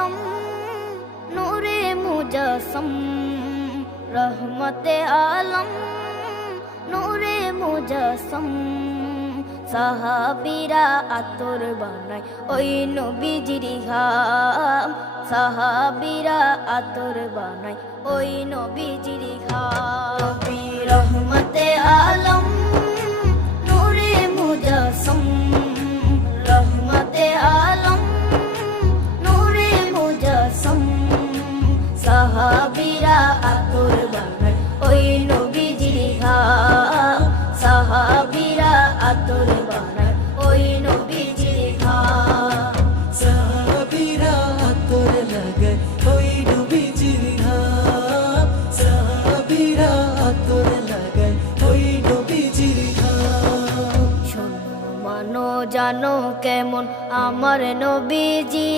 आलम नूरे मुजस्सम रहमते आलम नूरे मुजस्सम সাহাবীরা আতর বানায় ওই নবীজির ঘাম সাহাবীরা আতর বানায় ওই নবীজির ঘাম নবী রহমতে আলম নূরে মুজস্সম রহমতে আলম নূরে মুজস্সম সাহাবীরা আতর বানায় ওই নবীজির ঘাম সাহাবীরা আতর বানায় ওই নবীজির ঘাম সাহাবীরা আতর লাগায় ওই নবীজির ঘাম সাহাবীরা আতর লাগায় ওই নবীজির ঘাম শোনো মানো জানো কেমন আমার নবীজি